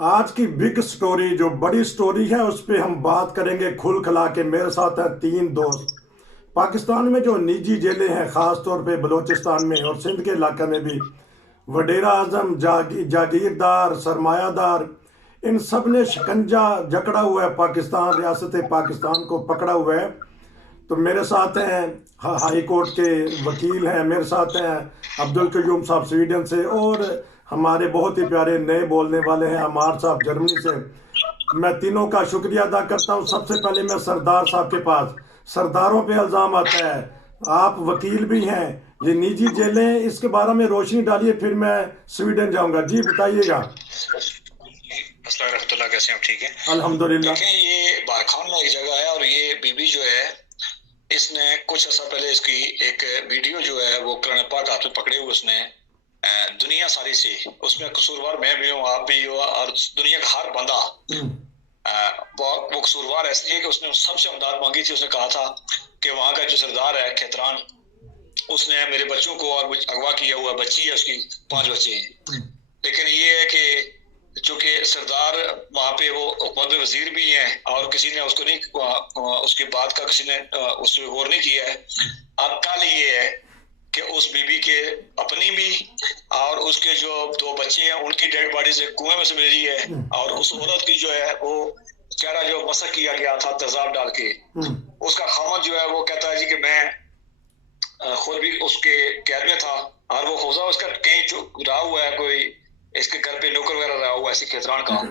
आज की big story जो बड़ी स्टोरी है उस पे हम बात करेंगे खुल खला के। मेरे साथ हैं तीन दोस्त। पाकिस्तान में जो निजी जेलें हैं, ख़ास तौर पे बलूचिस्तान में और सिंध के इलाके में भी, वडेरा आजम, जागीरदार, सरमायादार, इन सब ने शिकंजा जकड़ा हुआ है। पाकिस्तान, रियासत पाकिस्तान को पकड़ा हुआ है। तो मेरे साथ हैं हाई कोर्ट के वकील हैं, मेरे साथ हैं अब्दुल कयूम साहब स्वीडन से, और हमारे बहुत ही प्यारे नए बोलने वाले हैं अमार साहब जर्मनी से। मैं तीनों का शुक्रिया अदा करता हूं। सबसे पहले मैं सरदार साहब के पास। सरदारों पे इल्ज़ाम आता है, आप वकील भी हैं, ये निजी जेलें, इसके बारे में रोशनी डालिए, फिर मैं स्वीडन जाऊंगा। जी बताइएगा। अस्सलाम रहमतुल्लाह, कैसे हैं आप? ठीक है। अल्हम्दुलिल्लाह। देखें, ये बारखान में एक जगह है और ये बीबी जो है, इसने कुछ अर्सा पहले इसकी एक वीडियो जो है वो कुरान पाक हाथ में पकड़े हुए उसने दुनिया सारी से, उसमें कसूरवार मैं भी हूँ, आप भी हो, और दुनिया का हर बंदा वो कसूरवार इसलिए कि उसने सबसे इमदाद मांगी थी। उसने कहा था कि वहाँ का जो सरदार है खेतरान, उसने मेरे बच्चों को और अगवा किया हुआ, बच्ची है उसकी, 5 बच्चे हैं। लेकिन ये है कि चूंकि सरदार वहाँ पे वो हुकूमत वजीर भी हैं और किसी ने उसको नहीं, उसकी बात का किसी ने उस पर गौर नहीं किया है। अब कल ये है कि उस बीबी के अपनी भी और उसके जो 2 बच्चे हैं उनकी डेड बॉडी से कुएं में से मिली है, और उस औरत की जो है वो चेहरा जो मसक किया गया था तेजाब डाल के, उसका खामद जो है वो कहता है जी कि मैं खुद भी उसके कैद में था और वो खुदा उसका कहीं रहा हुआ है, कोई इसके घर पे नौकर वगैरह रहा हुआ है ऐसे खेतरान का।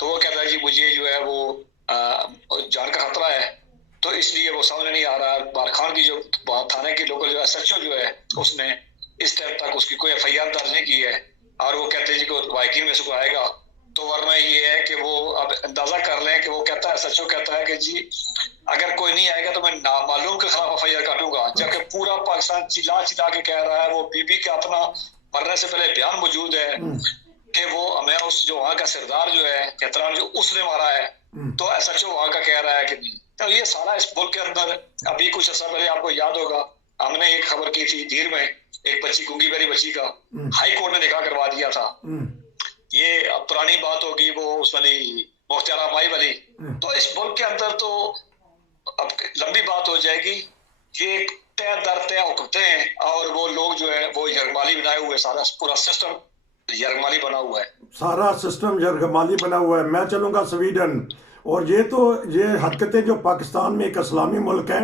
तो वो कहता है जी मुझे जो है वो जान का खतरा है, तो इसलिए वो सामने नहीं आ रहा। बारखान की जो थाने की लोकल जो एसएचओ जो है उसने इस टाइम तक उसकी कोई एफआईआर दर्ज नहीं की है, और वो कहते हैं जी कि वाइकिंग में से कोई आएगा तो, वरना ये है कि वो अब अंदाजा कर लें कि वो कहता है, एसएचओ कहता है कि जी अगर कोई नहीं आएगा तो मैं नामालूम के खिलाफ एफआईआर काटूंगा, जबकि पूरा पाकिस्तान चिल्ला चिल्ला के कह रहा है। वो बीबी का अपना मरने से पहले बयान मौजूद है कि वो हमें उस जो वहाँ का सरदार जो है कहतरान जो उसने मारा है, तो एसएचओ वहाँ का कह रहा है कि नहीं। तो ये सारा इस मुल्क के अंदर अभी कुछ अर्सा पहले आपको याद होगा हमने एक खबर की थी धीर में, एक बच्ची गूंगी बेरी बच्ची का हाई कोर्ट ने निकाह करवा दिया था। ये अब पुरानी बात होगी वो उस वाली मुख्तियार माई वाली। तो इस मुल्क के अंदर तो अब लंबी बात हो जाएगी। ये तय दर तय हुकूमतें हैं और वो लोग जो है वो यरगमाली बनाए हुए, सारा पूरा सिस्टम यरगमाली बना हुआ है, सारा सिस्टम यरगमाली बना हुआ है। मैं चलूंगा स्वीडन। और ये तो ये हरकतें जो पाकिस्तान में एक इस्लामी मुल्क है,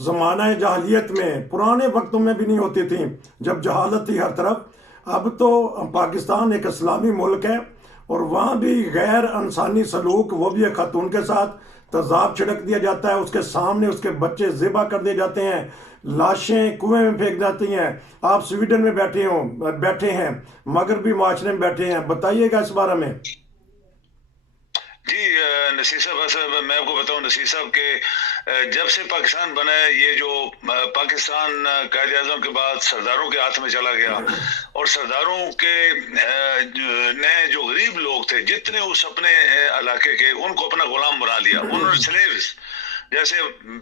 ज़माना जहालियत में, पुराने वक्तों में भी नहीं होती थी जब जहालत थी हर तरफ। अब तो पाकिस्तान एक इस्लामी मुल्क है और वहाँ भी गैर इंसानी सलूक, वो भी एक खातून के साथ तेजाब छिड़क दिया जाता है, उसके सामने उसके बच्चे ज़िबा कर दिए जाते हैं, लाशें कुएं में फेंक जाती हैं। आप स्वीडन में बैठे हैं, मगरबी माशरे में बैठे हैं, बताइएगा इस बारे में। जी नसीर साहब, साहब मैं आपको बताऊं नसीर साहब के जब से पाकिस्तान बना है, ये जो पाकिस्तान कायद आज़म के बाद सरदारों के हाथ में चला गया, और सरदारों के ने जो गरीब लोग थे जितने उस अपने इलाके के, उनको अपना गुलाम बना लिया। उन्होंने स्लेव्स, जैसे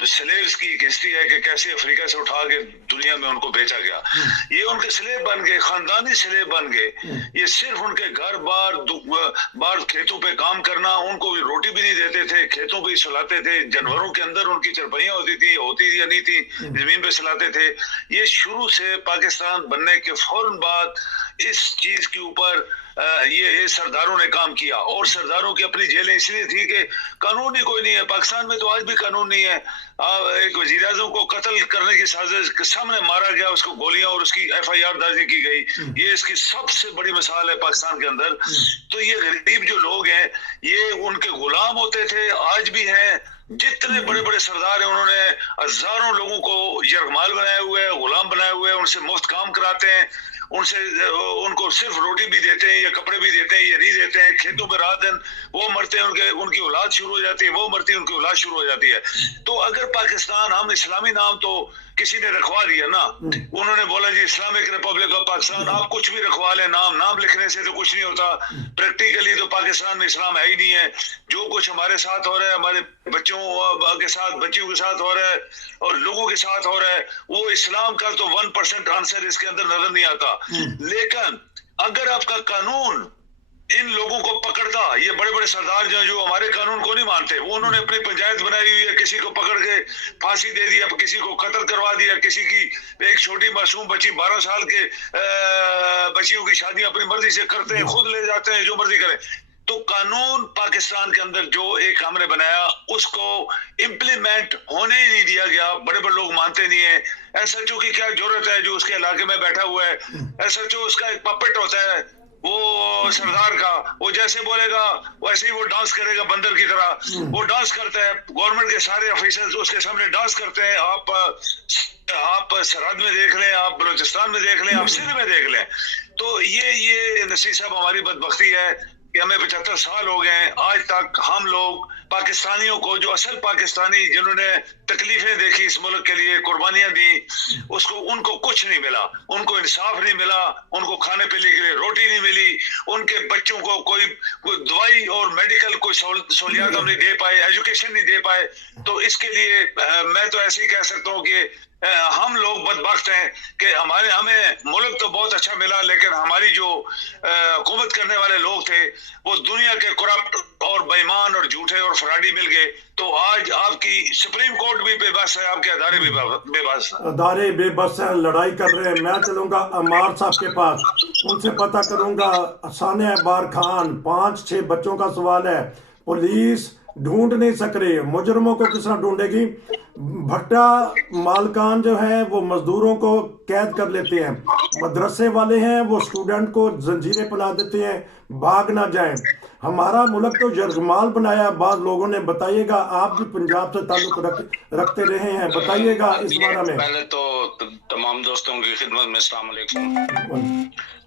स्लेव्स की एक हिस्ट्री है कि कैसे अफ्रीका से उठा के दुनिया में उनको बेचा गया, ये उनके स्लेव बन गए, खानदानी स्लेव बन गए। ये सिर्फ उनके घर बार खेतों पे काम करना, उनको भी रोटी भी नहीं देते थे, खेतों पे ही सुलाते थे, जानवरों के अंदर उनकी चरपाइयां होती थी या नहीं थी, जमीन पे सुलाते थे। ये शुरू से पाकिस्तान बनने के फौरन बाद इस चीज के ऊपर ये सरदारों ने काम किया। और सरदारों की अपनी जेलें इसलिए थी कि कानून ही कोई नहीं है पाकिस्तान में, तो आज भी कानून नहीं है। एक वजीर आजम को कत्ल करने की साजिश के सामने मारा गया, उसको गोलियां और उसकी एफआईआर दर्ज की गई। ये इसकी सबसे बड़ी मिसाल है पाकिस्तान के अंदर। तो ये गरीब जो लोग हैं ये उनके गुलाम होते थे, आज भी हैं। जितने बड़े बड़े सरदार हैं उन्होंने हजारों लोगों को यरगमाल बनाए हुए हैं, गुलाम बनाए हुए हैं, उनसे मुफ्त काम कराते हैं, उनसे उनको सिर्फ रोटी भी देते हैं या कपड़े भी देते हैं या नहीं देते हैं। खेतों पे रात दिन वो मरते हैं, उनकी औलाद शुरू हो जाती है, वो मरती है, उनकी औलाद शुरू हो जाती है। तो अगर पाकिस्तान, हम इस्लामी नाम तो किसी ने रखवा दिया ना, उन्होंने बोला जी इस्लामिक रिपब्लिक ऑफ पाकिस्तान, आप कुछ भी रखवा लें, नाम लिखने से तो कुछ नहीं होता। प्रैक्टिकली तो पाकिस्तान में इस्लाम है ही नहीं है। जो कुछ हमारे साथ हो रहा है, हमारे बच्चों के साथ, बच्चियों के साथ हो रहा है और लोगों के साथ हो रहा है, वो इस्लाम का तो 1% आंसर इसके अंदर नजर नहीं आता। लेकिन अगर आपका कानून इन लोगों को पकड़ता, ये बड़े बड़े सरदार जो हमारे कानून को नहीं मानते, वो उन्होंने अपनी पंचायत बनाई हुई है, किसी को पकड़ के फांसी दे दिया, किसी को कत्ल करवा दिया, किसी की एक छोटी मासूम बच्ची 12 साल के बच्चियों की शादी अपनी मर्जी से करते हैं, खुद ले जाते हैं, जो मर्जी करें। तो कानून पाकिस्तान के अंदर जो एक हमने बनाया उसको इम्प्लीमेंट होने ही नहीं दिया गया। बड़े बड़े लोग मानते नहीं है। एसएचओ की क्या जरूरत है जो उसके इलाके में बैठा हुआ है? एसएचओ उसका एक पपेट होता है, वो सरदार का, वो जैसे बोलेगा वैसे ही वो डांस करेगा बंदर की तरह, वो डांस करता है। गवर्नमेंट के सारे ऑफिसर्स उसके सामने डांस करते हैं। आप सरहद में देख लें, आप बलूचिस्तान में देख लें, आप सिंध में देख लें। तो ये नसीर साहब हमारी बदबख्ती है कि हमें 75 साल हो गए हैं, आज तक हम लोग पाकिस्तानियों को, जो असल पाकिस्तानी जिन्होंने तकलीफें देखी इस मुल्क के लिए, कुर्बानियां दी, उनको कुछ नहीं मिला, उनको इंसाफ नहीं मिला, उनको खाने पीने के लिए रोटी नहीं मिली, उनके बच्चों को कोई दवाई और मेडिकल कोई सहूलियात हम नहीं दे पाए, एजुकेशन नहीं दे पाए। तो इसके लिए मैं तो ऐसे ही कह सकता हूँ कि हम लोग बदबख्त हैं कि हमें मुल्क तो बहुत अच्छा मिला, लेकिन हमारी जो हुकूमत करने वाले लोग थे वो दुनिया के करप्ट और बेईमान और झूठे और फराडी मिल गए। तो आज आपकी सुप्रीम कोर्ट भी बेबस है, आपके अदारे भी बेबस है। अदारे बेबस हैं, लड़ाई कर रहे हैं। मैं चलूंगा अमार साहब के पास, उनसे पता करूंगा। सानिया बार खान, 5-6 बच्चों का सवाल है। पुलिस ढूंढ नहीं सक रही, मुजरमों को किस तरह ढूंढेगी? भट्टा मालकान जो है वो मजदूरों को कैद कर लेते हैं, मदरसे वाले हैं वो स्टूडेंट को जंजीरें पहना देते हैं, भाग ना जाएं। हमारा मुल्क तो यरगमाल बनाया बाद लोगों ने। बताइएगा, आप भी पंजाब से ताल्लुक रखते रहे हैं, बताइएगा इस बारे में। पहले तो तमाम दोस्तों की खिदमत में अस्सलाम वालेकुम।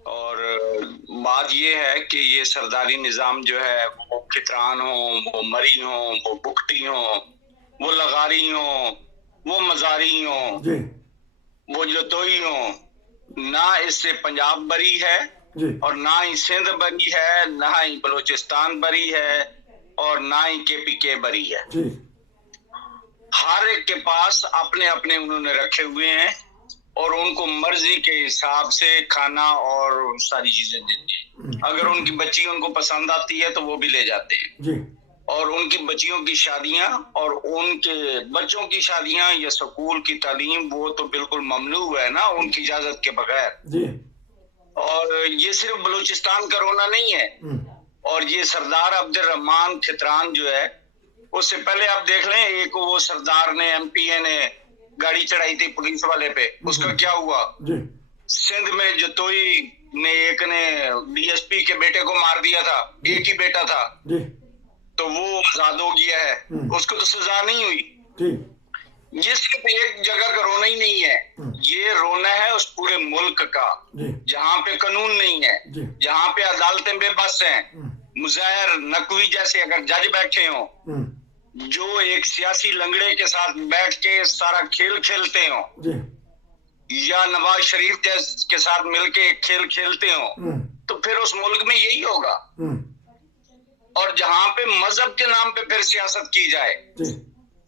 और बात ये है कि ये सरदारी निजाम जो है, वो खितरान हो, वो मरी हो, वो बुकटी हो, वो लगारी हो, वो मजारी हो, वो जतोई हो, ना इससे पंजाब बरी है और ना ही सिंध बरी है, ना ही बलूचिस्तान बरी है और ना ही KPK बरी है। हर एक के पास अपने अपने उन्होंने रखे हुए हैं और उनको मर्जी के हिसाब से खाना और सारी चीजें देते हैं। अगर उनकी बच्ची उनको पसंद आती है तो वो भी ले जाते हैं। और उनकी बच्चियों की शादियां और उनके बच्चों की शादियां या स्कूल की तालीम वो तो बिल्कुल ममनू है ना, उनकी इजाजत के बगैर। और ये सिर्फ बलूचिस्तान का रोना नहीं है। और ये सरदार अब्दुल रहमान खितरान जो है, उससे पहले आप देख लें, एक वो सरदार ने MPA ने गाड़ी चढ़ाई थी पुलिस वाले पे, उसका क्या हुआ? सिंध में जतोई ने एक ने DSP के बेटे को मार दिया था, एक ही बेटा था, तो वो आजाद हो गया है, उसको तो सजा नहीं हुई। ये सिर्फ एक जगह का रोना ही नहीं है, ये रोना है उस पूरे मुल्क का जहाँ पे कानून नहीं है, जहाँ पे अदालतें बेबस हैं। मुज़ाहिर नकवी जैसे अगर जज बैठे हो, जो एक सियासी लंगड़े के साथ बैठ के सारा खेल खेलते हो, या नवाज शरीफ जैसे के साथ मिलके खेल खेलते हो, तो फिर उस मुल्क में यही होगा। और जहां पे मजहब के नाम पे फिर सियासत की जाए,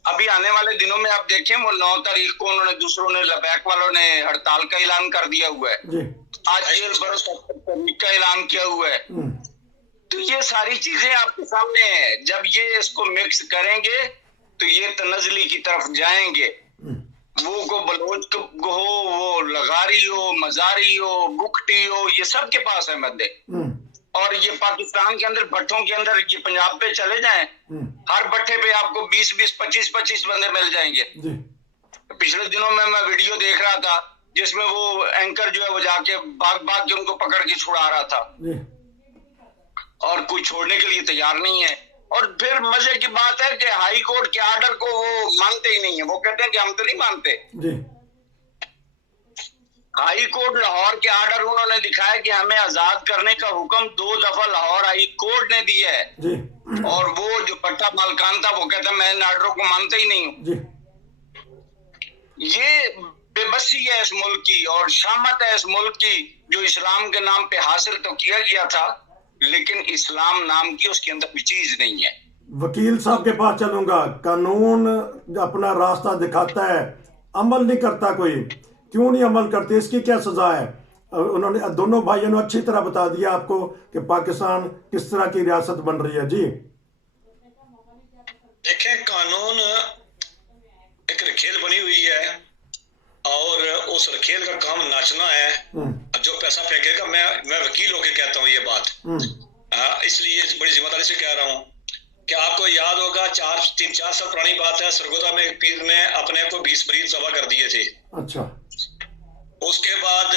अभी आने वाले दिनों में आप देखें, वो 9 तारीख को उन्होंने दूसरों ने, लबैक वालों ने हड़ताल का ऐलान कर दिया हुआ है, आज जेल बरस का ऐलान किया हुआ है। तो ये सारी चीजें आपके सामने है। जब ये इसको मिक्स करेंगे तो ये तनजली की तरफ जाएंगे। वो को बलोच को हो, वो लगारी हो, मजारी हो, बुकटी हो, ये सब के पास है बंदे। और ये पाकिस्तान के अंदर भट्टों के अंदर, ये पंजाब पे चले जाएं, हर भट्टे पे आपको 20-20, 25-25 बंदे मिल जाएंगे। पिछले दिनों में मैं वीडियो देख रहा था जिसमें वो एंकर जो है वो जाके भाग के उनको पकड़ के छुड़ा रहा था, और कोई छोड़ने के लिए तैयार नहीं है। और फिर मजे की बात है कि हाई कोर्ट के आर्डर को वो मानते ही नहीं है। वो कहते हैं कि हम तो नहीं मानते। हाई कोर्ट लाहौर के आर्डर उन्होंने दिखाया कि हमें आजाद करने का हुक्म 2 दफा लाहौर हाई कोर्ट ने दिया है, और वो जो भट्टा मालकान था वो कहता मैं इन आर्डरों को मानता ही नहीं हूँ। ये बेबसी है इस मुल्क की और शामत है इस मुल्क की, जो इस्लाम के नाम पे हासिल तो किया गया था, लेकिन इस्लाम नाम की उसके अंदर कोई चीज नहीं है। वकील साहब के पास चलूंगा। कानून अपना रास्ता दिखाता है, अमल नहीं करता कोई। क्यों नहीं अमल करते? इसकी क्या सजा है? उन्होंने दोनों भाइयों ने अच्छी तरह बता दिया आपको कि पाकिस्तान किस तरह की रियासत बन रही है। जी देखें, कानून एक रखेल बनी हुई है और उस रखेल का काम नाचना है। अब जो पैसा फेंकेगा, मैं वकील होके कहता हूँ ये बात, इसलिए बड़ी जिम्मेदारी से कह रहा हूँ कि आपको याद होगा 3-4 साल पुरानी बात है, सरगोदा में एक पीर ने अपने को 20 मरीज जमा कर दिए थे। अच्छा। उसके बाद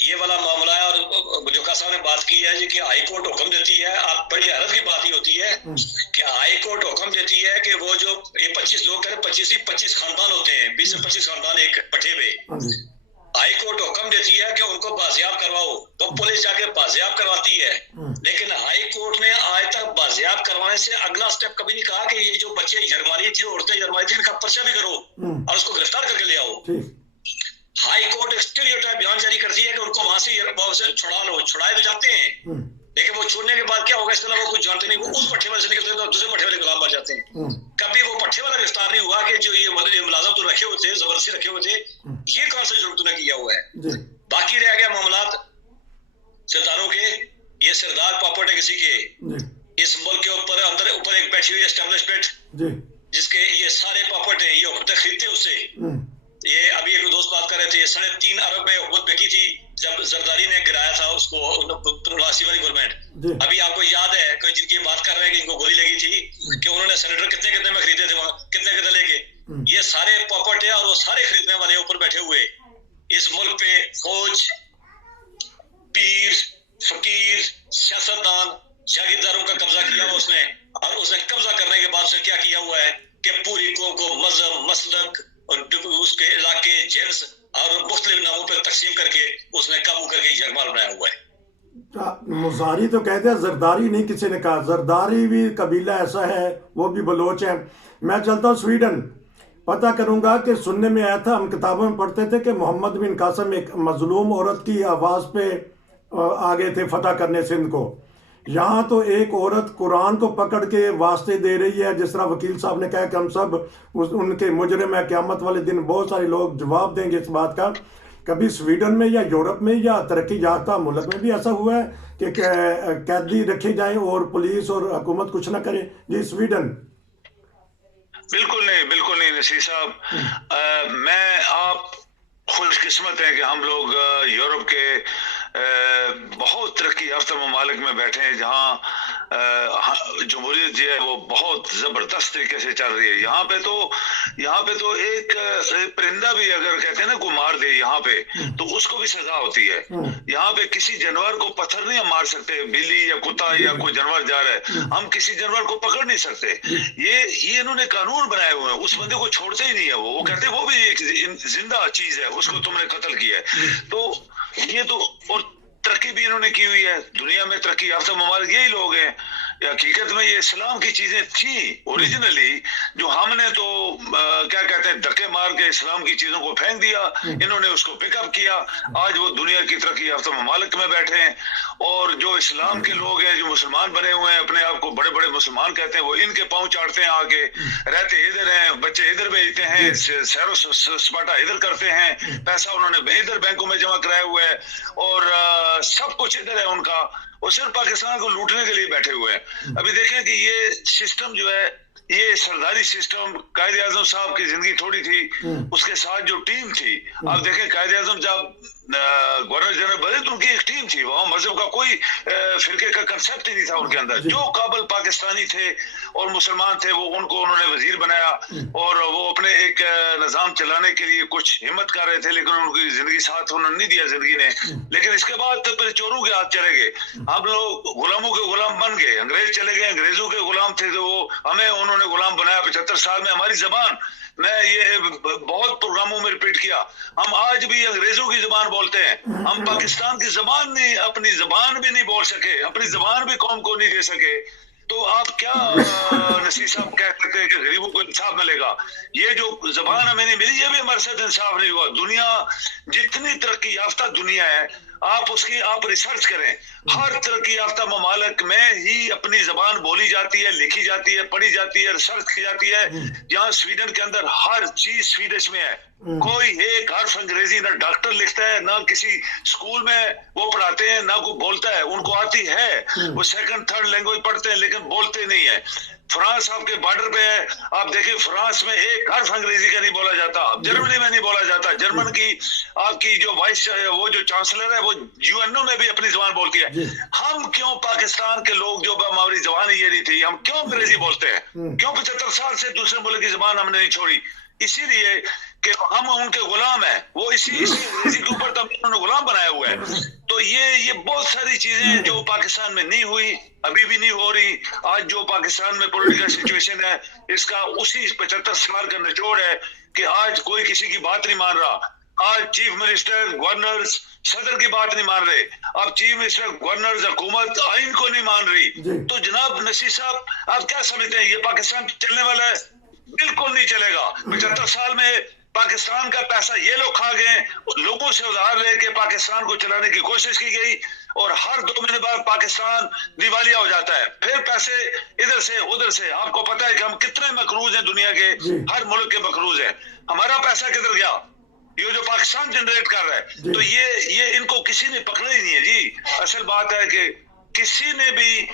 ये वाला मामला है और बुजुर्ग साहब ने बात की है जी कि हाई कोर्ट हुक्म देती है। आप बड़ी हैरत की बात ही होती है कि हाई कोर्ट हुक्म देती है कि वो जो ये 25 लोग कह रहे 25 खानदान होते हैं, 20 से 25 खानदान एक पट्टे पे। हाई कोर्ट हुक्म देती है कि उनको बाजियाब करवाओ, तो पुलिस जाके बाजियाब करवाती है। लेकिन हाई कोर्ट ने आज तक बाजियाब करवाने से अगला स्टेप कभी नहीं कहा कि ये जो बच्चे जरमारी थी, औरतें जरमारी थी, इनका पर्चा भी करो और उसको गिरफ्तार करके ले आओ। हाई कोर्ट स्टीरियोटाइप बयान जारी करती है कि उनको वहां से छुड़ा लो, छुड़ाए तो जाते हैं, लेकिन वो छोड़ने के बाद क्या होगा इस तरह वो कुछ जानते नहीं, वो उस पट्टे वाले से निकलते हैं तो दूसरे पट्टे वाले गुलाम बन जाते हैं। कभी वो पट्टे वाला गिरफ्तार नहीं हुआ कि जो ये मुलाजम तो रखे हुए थे, जबरदस्ती रखे हुए थे, ये कौन सा जुर्म तूने किया हुआ है। बाकी रह गया मामलात सरदारों के, ये सरदार प्रॉपर्टी है किसी के, इस मुल्क के ऊपर एक बैठी हुई एस्टेब्लिशमेंट जिसके ये सारे प्रॉपर्टी है, ये हुकूमत खरीदते उससे। ये अभी एक दोस्त बात कर रहे थे, 3.5 अरब में हुकूमत बेची थी जब जरदारी ने गिराया था उसको, प्रवासी वाली गवर्नमेंट। अभी आपको याद है कोई जिनकी बात कर रहे हैं कि इनको गोली लगी थी कि उन्होंने सेनेटर कितने में खरीदे थे, वहां कितने लेके। ये सारे प्रॉपर्टी और वो सारे खरीदने वाले ऊपर बैठे हुए इस मुल्क पे फौज, पीर, फकीर, सियासतदान, जागीरदारों का कब्जा किया हुआ उसने। और उसने कब्जा करने के बाद से क्या किया हुआ है कि पूरी कौम को मजहब, मसलक और उसके इलाके, जिन्स और मुख्तलिफ नामों पर तकसीम करके उसने काबू करके यरगमाल बनाया हुआ है। मुजारी तो कहते हैं, जरदारी नहीं किसी ने कहा। जरदारी भी कबीला ऐसा है, वो भी बलोच है। मैं चलता हूँ स्वीडन, पता करूंगा कि सुनने में आया था, हम किताबों में पढ़ते थे कि मोहम्मद बिन कासिम एक मजलूम औरत की आवाज़ पे आ गए थे फतह करने सिंध को। यहाँ तो एक औरत कुरान को पकड़ के वास्ते दे रही है, जिस तरह वकील साहब ने कहा कि हम सब उनके मुजरिम है, क़यामत वाले दिन बहुत सारे लोग जवाब देंगे इस बात का। कभी स्वीडन में या यूरोप में या तरक्की याफ्ता मुल्क में भी ऐसा हुआ है कि कैदी रखे जाएं और पुलिस और हुकूमत कुछ ना करे? जी स्वीडन। बिल्कुल नहीं नसीर साहब, मैं आप खुशकिस्मत है कि हम लोग यूरोप के बहुत तरक्की याफ्ता ममालिक में बैठे हैं जहाँ जमहूरियत जो है वो बहुत जबरदस्त तरीके से चल रही है। यहाँ पे तो एक परिंदा भी अगर कहते हैं ना को मार दे यहाँ पे तो उसको भी सजा होती है। यहाँ पे किसी जानवर को पत्थर नहीं हम मार सकते, बिल्ली या कुत्ता या कोई जानवर जा रहा है, हम किसी जानवर को पकड़ नहीं सकते। ये इन्होंने कानून बनाए हुए हैं, उस बंदे को छोड़ते ही नहीं है। वो कहते हैं वो भी एक जिंदा चीज है, उसको तुमने कत्ल किया है। तो ये तो और तरक्की भी इन्होंने की हुई है। दुनिया में तरक्की याफ्ता ममालिक यही लोग हैं। हकीकत में ये इस्लाम की चीजें थी ओरिजिनली, जो हमने तो क्या कहते हैं धक्के मार के इस्लाम की चीजों को फेंक दिया, इन्होंने उसको पिकअप किया। आज वो दुनिया की तरक्की याफ्ता ममालिक में बैठे हैं और जो इस्लाम के लोग हैं, जो मुसलमान बने हुए हैं, अपने आप को बड़े बड़े मुसलमान कहते हैं, वो इनके पांव चाटते हैं आके, रहते इधर हैं, बच्चे इधर भेजते हैं, सैरो सपाटा इधर करते हैं, पैसा उन्होंने इधर बैंकों में जमा कराया हुआ है और सब कुछ इधर है उनका, और सिर्फ पाकिस्तान को लूटने के लिए बैठे हुए हैं। अभी देखें कि ये सिस्टम जो है, ये सरदारी सिस्टम, कायदे आजम साहब की जिंदगी थोड़ी थी, उसके साथ जो टीम थी, आप देखें कायदे आजम जब गवर्नर जनरल बने तो उनकी एक टीम थी, वहां मजहब का कोई फिरके का कंसेप्ट ही नहीं था उनके अंदर। जो काबिल पाकिस्तानी थे और मुसलमान थे वो उनको उन्होंने वजीर बनाया और वो अपने एक निजाम चलाने के लिए कुछ हिम्मत कर रहे थे, लेकिन उनकी जिंदगी साथ उन्होंने नहीं दिया जिंदगी ने। लेकिन इसके बाद तो फिर चोरों के हाथ चले गए, हम लोग गुलामों के गुलाम बन गए, अंग्रेज चले गए, अंग्रेजों के गुलाम थे तो वो हमें उन्होंने गुलाम बनाया 75 साल में। हमारी जबान, मैं ये बहुत प्रोग्रामों में रिपीट किया, हम आज भी अंग्रेजों की जबान बोलते हैं। हम पाकिस्तान की जबान नहीं, अपनी जबान भी नहीं बोल सके, अपनी जबान भी कौम को नहीं दे सके। तो आप क्या नसीर साहब कह सकते हैं कि गरीबों को इंसाफ मिलेगा? ये जो जबान हमें नहीं मिली, ये भी हमारे साथ इंसाफ नहीं हुआ। दुनिया जितनी तरक्की याफ्ता दुनिया है, आप रिसर्च करें, हर तरक्की याफ्ता ममालिक में ही अपनी जबान बोली जाती है, लिखी जाती है, पढ़ी जाती है, रिसर्च की जाती है। यहाँ स्वीडन के अंदर हर चीज स्वीडिश में है, कोई एक हर्फ अंग्रेजी ना डॉक्टर लिखता है, ना किसी स्कूल में वो पढ़ाते हैं, ना कोई बोलता है। उनको आती है, वो सेकंड थर्ड लैंग्वेज पढ़ते हैं लेकिन बोलते नहीं है। फ्रांस आपके बॉर्डर पे है, आप देखिए फ्रांस में एक हर्फ अंग्रेजी का नहीं बोला जाता, जर्मनी में नहीं बोला जाता। जर्मन की आपकी जो वाइस वो जो चांसलर है वो यूएनओ में भी अपनी जुबान बोलती है। हम क्यों पाकिस्तान के लोग जो हमारी जुबान ये नहीं थी, हम क्यों अंग्रेजी बोलते हैं? क्यों 75 साल से दूसरे मुल्क की जुबान हमने नहीं छोड़ी? इसीलिए कि हम उनके गुलाम हैं। वो इसी अंग्रेजी के ऊपर तो उन्होंने गुलाम बनाया हुआ है। तो ये बहुत सारी चीजें जो पाकिस्तान में नहीं हुई, अभी भी नहीं हो रही। आज जो पाकिस्तान में पॉलिटिकल सिचुएशन है, इसका उसी 75 साल का निचोड़ है कि आज कोई किसी की बात नहीं मान रहा। आज चीफ मिनिस्टर, गवर्नर्स, सदर की बात नहीं मान रहे। अब चीफ मिनिस्टर, गवर्नर्स, हुकूमत आइन को नहीं मान रही। तो जनाब नसीर साहब, आप क्या समझते हैं ये पाकिस्तान चलने वाला है? बिल्कुल नहीं चलेगा। 75 साल में पाकिस्तान का पैसा ये लोग खा गए, लोगों से उधार लेके पाकिस्तान को चलाने की कोशिश की गई और हर 2 महीने बाद पाकिस्तान दिवालिया हो जाता है। फिर पैसे इधर से उधर से। आपको पता है कि हम कितने मकरूज हैं, दुनिया के हर मुल्क के मकरूज हैं। हमारा पैसा किधर गया? ये जो पाकिस्तान जनरेट कर रहा है। तो ये इनको किसी ने पकड़ा ही नहीं है जी। असल बात है कि किसी ने भी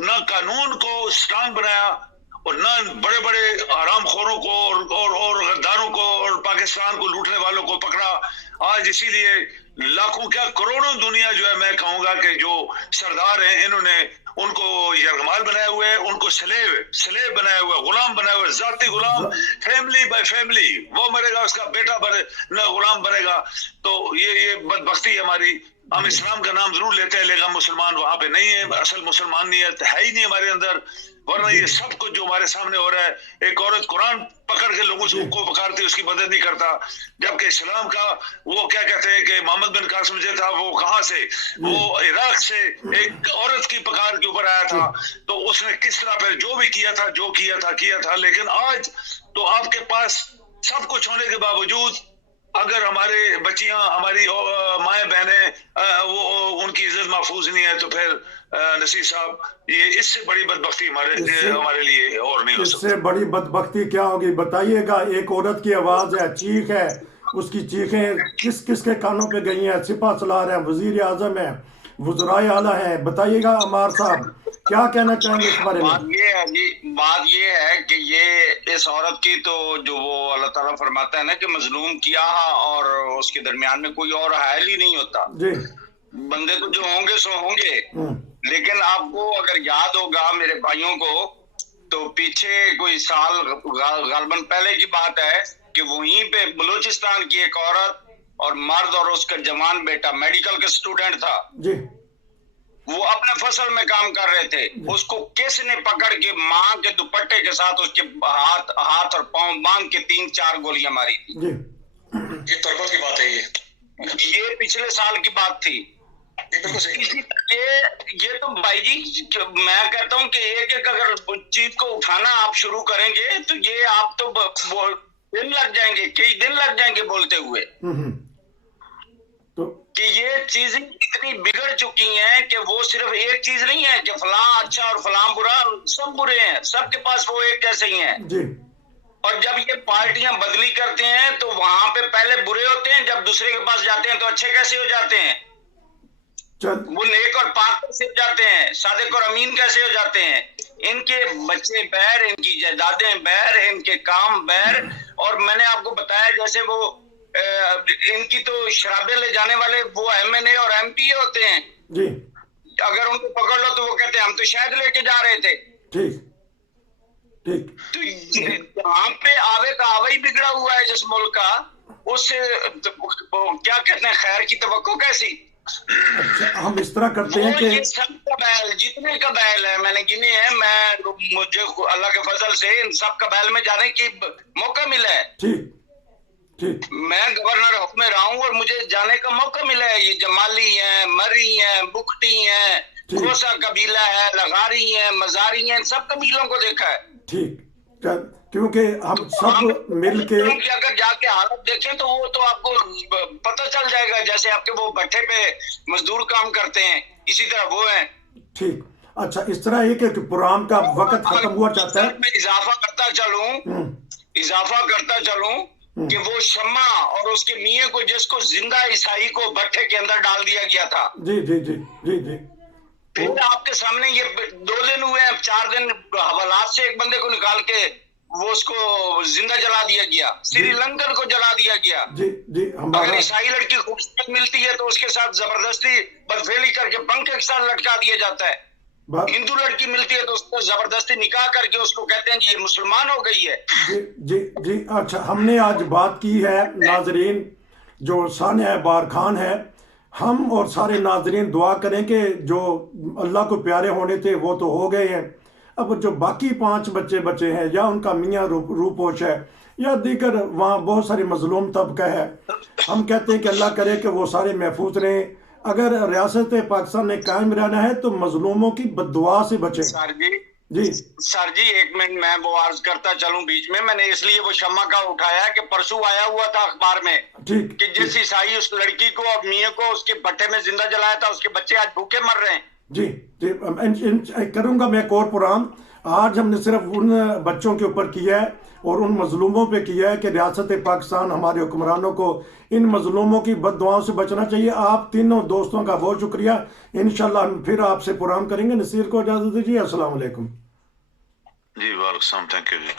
ना कानून को स्ट्रांग बनाया और ना बड़े बड़े हरामखोरों को और गद्दारों को और पाकिस्तान को लूटने वालों को पकड़ा। आज इसीलिए लाखों क्या करोड़ों दुनिया जो है, मैं कहूंगा कि जो सरदार हैं इन्होंने उनको यरगमाल बनाया हुआ है, उनको स्लेव बनाया हुआ है, गुलाम बनाया हुआ है, जाती गुलाम, फैमिली बाय फैमिली। वो मरेगा उसका बेटा गुलाम बनेगा। तो ये बदबख्ती हमारी। हम इस्लाम का नाम जरूर लेते हैं लेकिन मुसलमान वहां पे नहीं है। असल मुसलमानियत है ही नहीं हमारे अंदर। वरना ये सब कुछ जो हमारे सामने हो रहा है, एक औरत कुरान पकड़ के लोगों को पकड़ती है, उसकी मदद नहीं करता। जबकि इस्लाम का वो क्या कहते हैं कि मोहम्मद बिन कासिम जो था वो कहां से, वो इराक से एक औरत की पकड़ के ऊपर आया था। तो उसने किस तरह पर जो भी किया था। लेकिन आज तो आपके पास सब कुछ होने के बावजूद अगर हमारे बच्चियां, हमारी माए बहनें वो उनकी इज्जत महफूज नहीं है, तो फिर नसीर साहब ये इससे बड़ी बदबख्ती हमारे लिए और नहीं हो सकती। इससे बड़ी बदबख्ती क्या होगी बताइएगा? एक औरत की आवाज है, चीख है, उसकी चीखें किस किस के कानों पे गई हैं? सिपा सलार है, वजीर आजम है, वज़राए आला है। बताइएगा अमार साहब क्या कहना चाहेंगे इस बारे में? बात ये है कि ये इस औरत की तो जो वो अल्लाह ताला फरमाता है ना कि मजलूम किया और उसके दरमियान में कोई और हायल ही नहीं होता जी। बंदे तो जो होंगे सो होंगे। लेकिन आपको अगर याद होगा मेरे भाइयों को, तो पीछे कोई साल गालबन पहले की बात है कि वहीं पे बलूचिस्तान की एक औरत और मर्द और उसका जवान बेटा मेडिकल का स्टूडेंट था जी। वो अपने फसल में काम कर रहे थे। उसको किसने पकड़ के माँ के दुपट्टे के साथ उसके हाथ और पांव बांध के 3-4 गोलियां मारी थी। ये तरबत की बात है। ये पिछले साल की बात थी। ये तो भाई जी मैं कहता हूँ कि एक अगर चीज को उठाना आप शुरू करेंगे तो ये आप तो दिन लग जाएंगे, कई दिन लग जाएंगे बोलते हुए। कि ये चीजें इतनी बिगड़ चुकी हैं कि वो सिर्फ एक चीज नहीं है कि फलां अच्छा और फलां बुरा, सब बुरे हैं, सबके पास वो एक जैसे ही हैं जी। और जब ये पार्टियां बदली करते हैं तो वहां पे पहले बुरे होते हैं, जब दूसरे के पास जाते हैं तो अच्छे कैसे हो जाते हैं? वो नेक और पाक कैसे हो जाते हैं? सादिक और अमीन कैसे हो जाते हैं? इनके बच्चे बैर, इनकी जायदादें बैर, इनके काम बैर। और मैंने आपको बताया जैसे वो इनकी तो शराबे ले जाने वाले वो MNA और MP होते हैं जी। अगर उनको पकड़ लो तो वो कहते हैं हम तो शायद लेके जा रहे थे। ठीक। तो यहाँ पे आवे का आवा ही बिगड़ा हुआ है जिस मुल्क का, उससे क्या कहते हैं खैर की तवक्को कैसी? अच्छा, हम इस तरह करते हैं कि ये सब कबाइल जितने कबाइल है मैंने गिने हैं, मुझे अल्लाह के फजल से इन सब कबाइल में जाने की मौका मिला है। ठीक। मैं गवर्नर हुक्म में रहा हूँ और मुझे जाने का मौका मिला है। ये जमाली है, मरी है, बुकटी है, खोसा कबीला है, लगारी है, मजारी है, सब कबीलों को देखा है। ठीक, क्योंकि हम सब मिलके अगर जाके हालत देखें तो वो तो आपको पता चल जाएगा। जैसे आपके वो भट्टे पे मजदूर काम करते हैं, इसी तरह वो है। ठीक, अच्छा, इस तरह है कि प्रोग्राम का वक्त खत्म हुआ चाहता है। मैं इजाफा करता चलूं कि वो शम्मा और उसके मियां को, जिसको जिंदा ईसाई को भट्ठे के अंदर डाल दिया गया था। जी जी जी जी जी। फिर आपके सामने ये 2 दिन हुए हैं, 4 दिन हवालात से एक बंदे को निकाल के वो उसको जिंदा जला दिया गया, श्रीलंकन को जला दिया गया। जी जी। अगर ईसाई लड़की खूबसूरत मिलती है तो उसके साथ जबरदस्ती बदफेली करके पंखे के साथ लटका दिया जाता है। हिंदू लड़की मिलती है तो उसको जबरदस्ती निकाह करके उसको कहते हैं कि ये मुसलमान हो गई है। जी जी जी। अच्छा, हमने आज बात की है नाजरीन, जो सानिया बार खान है, हम और सारे नाजरीन दुआ करें कि जो अल्लाह को प्यारे होने थे वो तो हो गए हैं। अब जो बाकी 5 बच्चे बचे हैं, या उनका मियाँ रूपोश है या दीगर वहाँ बहुत सारे मजलूम तबका है, हम कहते हैं कि अल्लाह करे कि वो सारे महफूज रहें। अगर रियासत पाकिस्तान में कायम रहना है तो मजलूमों की बद्दुआ से बचे। सर जी जी सर जी, 1 मिनट मैं वो अर्ज करता चलूं बीच में। मैंने इसलिए वो शम्मा का उठाया कि परसों आया हुआ था अखबार में ठीक कि जिस ईसाई उस लड़की को और मियां को उसके भट्टे में जिंदा जलाया था, उसके बच्चे आज भूखे मर रहे हैं। जी जी। करूंगा मैं एक और प्रोग्राम। आज हमने सिर्फ उन बच्चों के ऊपर किया है और उन मजलूमों पे किया है कि रियासत पाकिस्तान हमारे हुक्मरानों को इन मजलूमों की बद्दुआओं से बचना चाहिए। आप तीनों दोस्तों का बहुत शुक्रिया। इंशाल्लाह हम फिर आपसे प्रोग्राम करेंगे। नसीर को इजाजत दीजिए। अस्सलाम वालेकुम। जी वालेकुम, थैंक यू जी।